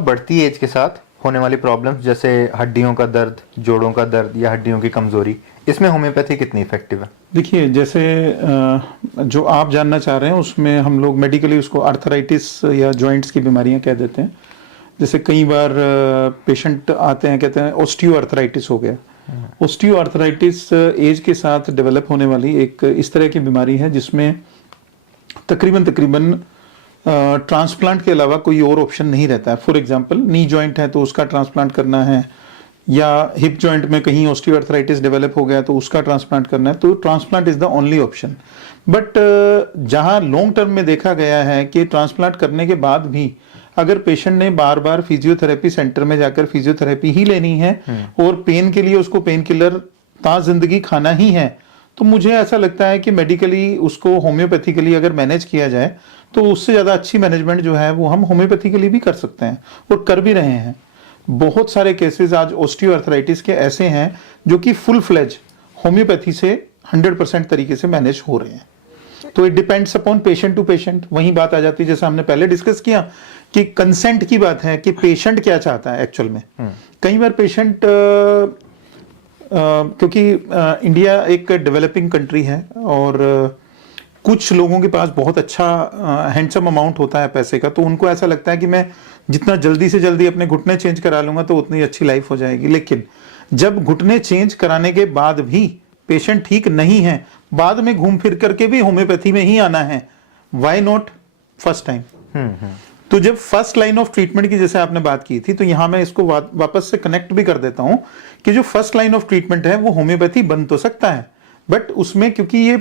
बढ़ती एज के साथ होने वाली प्रॉब्लम्स जैसे हड्डियों का दर्द, जोड़ों का दर्द या हड्डियों की कमजोरी, इसमें होम्योपैथी कितनी इफेक्टिव है? देखिए, जैसे जो आप जानना चाह रहे हैं उसमें हम लोग मेडिकली उसको आर्थराइटिस या जॉइंट्स की बीमारियां कह देते हैं। जैसे कई बार पेशेंट आते हैं, कहते हैं ऑस्टियो आर्थराइटिस हो गया। ऑस्टियो आर्थराइटिस एज के साथ डेवलप होने वाली एक इस तरह की बीमारी है जिसमें तकरीबन ट्रांसप्लांट के अलावा कोई और ऑप्शन नहीं रहता है। फॉर एग्जांपल, नी जॉइंट है तो उसका ट्रांसप्लांट करना है, या हिप जॉइंट में कहीं ऑस्टियोआर्थराइटिस डेवलप हो गया तो उसका ट्रांसप्लांट करना है, तो transplant is the only option. But जहां लॉन्ग टर्म में देखा गया है कि ट्रांसप्लांट करने के बाद भी अगर पेशेंट ने बार बार फिजियोथेरेपी सेंटर में जाकर फिजियोथेरेपी ही लेनी है और पेन के लिए उसको पेन किलर ता जिंदगी खाना ही है, तो मुझे ऐसा लगता है कि मेडिकली उसको होम्योपैथिकली अगर मैनेज किया जाए तो उससे ज़्यादा अच्छी मैनेजमेंट जो है वो हम होम्योपैथिकली भी कर सकते हैं और कर भी रहे हैं। बहुत सारे केसेस आज ऑस्टियोआर्थराइटिस के ऐसे हैं जो कि फुल फ्लेज होम्योपैथी से 100% तरीके से मैनेज हो रहे हैं। तो it depends upon patient to patient. वही बात आ जाती है जैसे हमने पहले डिस्कस किया कि कंसेंट की बात है कि पेशेंट क्या चाहता है एक्चुअल में। कई बार पेशेंट क्योंकि इंडिया एक डेवलपिंग कंट्री है और कुछ लोगों के पास बहुत अच्छा हैंडसम अमाउंट होता है पैसे का, तो उनको ऐसा लगता है कि मैं जितना जल्दी से जल्दी अपने घुटने चेंज करा लूंगा तो उतनी अच्छी लाइफ हो जाएगी। लेकिन जब घुटने चेंज कराने के बाद भी पेशेंट ठीक नहीं है, बाद में घूम फिर करके भी होम्योपैथी में ही आना है, व्हाई नॉट फर्स्ट टाइम? तो जब फर्स्ट लाइन ऑफ ट्रीटमेंट की जैसे आपने बात की थी, तो यहां मैं इसको वापस से कनेक्ट भी कर देता हूं कि जो फर्स्ट लाइन ऑफ ट्रीटमेंट है वो होम्योपैथी बन तो सकता है, बट उसमें क्योंकि ये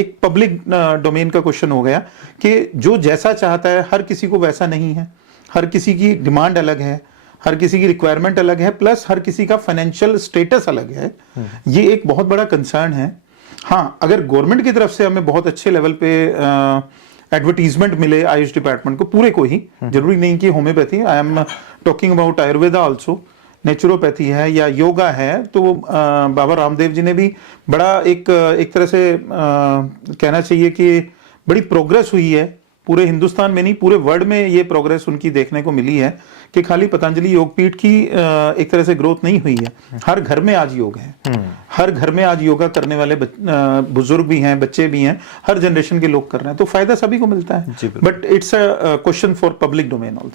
एक पब्लिक डोमेन का क्वेश्चन हो गया कि जो जैसा चाहता है हर किसी को वैसा नहीं है, हर किसी की डिमांड अलग है, हर किसी की रिक्वायरमेंट अलग है, प्लस हर किसी का फाइनेंशियल स्टेटस अलग है। ये एक बहुत बड़ा कंसर्न है। हाँ, अगर गवर्नमेंट की तरफ से हमें बहुत अच्छे लेवल पे एडवर्टीजमेंट मिले आयुष डिपार्टमेंट को, पूरे को ही, जरूरी नहीं कि homeopathy, I am talking about Ayurveda also, naturopathy है या योगा है, तो बाबा रामदेव जी ने भी बड़ा एक तरह से कहना चाहिए कि बड़ी प्रोग्रेस हुई है। पूरे हिंदुस्तान में नहीं, पूरे वर्ल्ड में ये प्रोग्रेस उनकी देखने को मिली है कि खाली पतंजलि योगपीठ की एक तरह से ग्रोथ नहीं हुई है, हर घर में आज योग है, हर घर में आज योगा करने वाले बुजुर्ग भी हैं, बच्चे भी हैं, हर जनरेशन के लोग कर रहे हैं, तो फायदा सभी को मिलता है। But it's a question for public domain also.